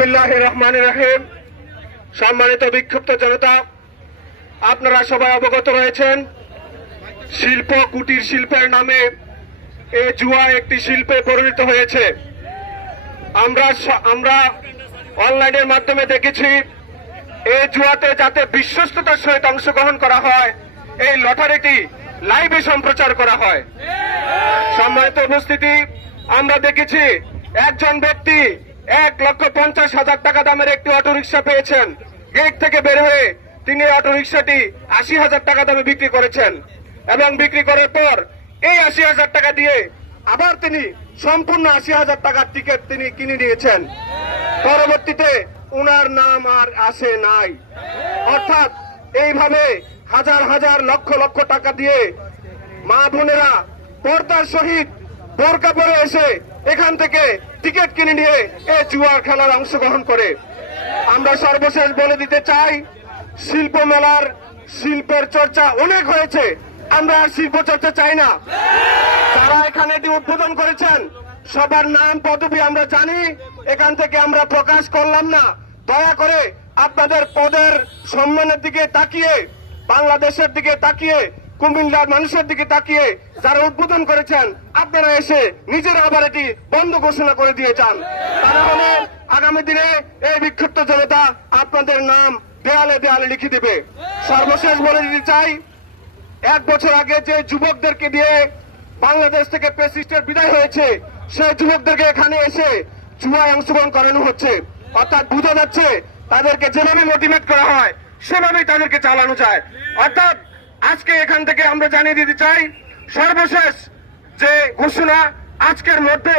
বিসমিল্লাহির রহমানির রহিম। সম্মানিত বিক্ষুব্ধ জনতা, আপনারা সবাই অবগত রয়েছেন, শিল্প কুটির শিল্পের নামে এই জুয়া একটি শিল্পে পরিণত হয়েছে। আমরা অনলাইনের মাধ্যমে দেখেছি এই জুয়াতে যাতে বিশ্বস্ততার সহিত অংশগ্রহণ করা হয়, এই লটারিটি লাইভে সম্প্রচার করা হয়। সম্মানিত উপস্থিতি, আমরা দেখেছি একজন ব্যক্তি 1,50,000 টাকা দামের একটি অটোরিকশা পেয়েছেন। গেট থেকে বের হয়ে তিনি অটোরিকশাটি 80,000 টাকা দামে বিক্রি করেছেন এবং বিক্রি করার পর এই 80,000 টাকা দিয়ে আবার তিনি সম্পূর্ণ 80,000 টাকার টিকিট তিনি কিনে নিয়েছেন। পরবর্তীতে উনার নাম আর আসে নাই। অর্থাৎ এইভাবে হাজার হাজার লক্ষ লক্ষ টাকা দিয়ে মা বোনেরা পর্দার সহিত বোরকা পরে এসে এখান থেকে টিকিট কিনে নিয়ে এই জুয়ার খেলার অংশগ্রহণ করে। আমরা সর্বশেষ বলে দিতে চাই, শিল্প মেলার শিল্পের চর্চা অনেক হয়েছে, আমরা আর শিল্প চর্চা চাই না। যারা এখানে এটি উদ্বোধন করেছেন সবার নাম পদবি আমরা জানি, এখান থেকে আমরা প্রকাশ করলাম না। দয়া করে আপনাদের পদের সম্মানের দিকে তাকিয়ে, বাংলাদেশের দিকে তাকিয়ে, কুমিল্লার মানুষের দিকে তাকিয়ে যারা উদ্বোধন করেছেন আপনারা এসে নিজেরা আবার এটি বন্ধ ঘোষণা করে দিয়ে যান। তা না হলে আগামী দিনে এই বিক্ষুব্ধ জনতা আপনাদের নাম দেয়ালে দেয়ালে লিখে দেবে। সর্বশেষ বলে দিতে চাই, 1 বছর আগে যে যুবকদেরকে দিয়ে বাংলাদেশ থেকে প্রেসিডেন্ট বিদায় হয়েছে, সেই যুবকদেরকে এখানে এসে জুয়ায় অংশগ্রহণ করানো হচ্ছে। অর্থাৎ বোঝা যাচ্ছে তাদেরকে যেভাবে মোটিভেট করা হয় সেভাবেই তাদেরকে চালানো যায়। অর্থাৎ আজকে এখান থেকে আমরা জানিয়ে দিতে চাই, সর্বশেষ যে ঘোষণা, আজকের মধ্যে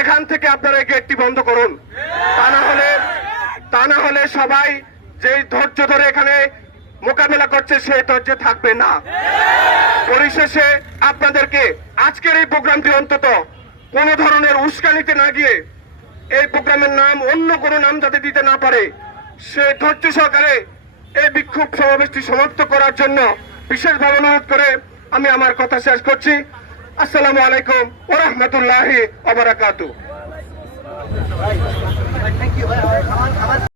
এখান থেকে আপনারা গেটটি বন্ধ করুন। তা না হলে সবাই যে ধৈর্য ধরে এখানে মোকাবেলা করছে সেই ধৈর্য থাকবে না। পরিশেষে আপনাদেরকে আজকের এই প্রোগ্রামটি অন্তত কোন ধরনের উস্কানিতে না গিয়ে এই প্রোগ্রামের নাম অন্য কোনো নাম যাতে দিতে না পারে সে ধৈর্য সহকারে এই বিক্ষোভ সমাবেশটি সমাপ্ত করার জন্য বিশেষভাবে অনুরোধ করে আমি আমার কথা শেষ করছি। আসসালামু আলাইকুম ওয়া রাহমাতুল্লাহি ওয়া বারাকাতুহু।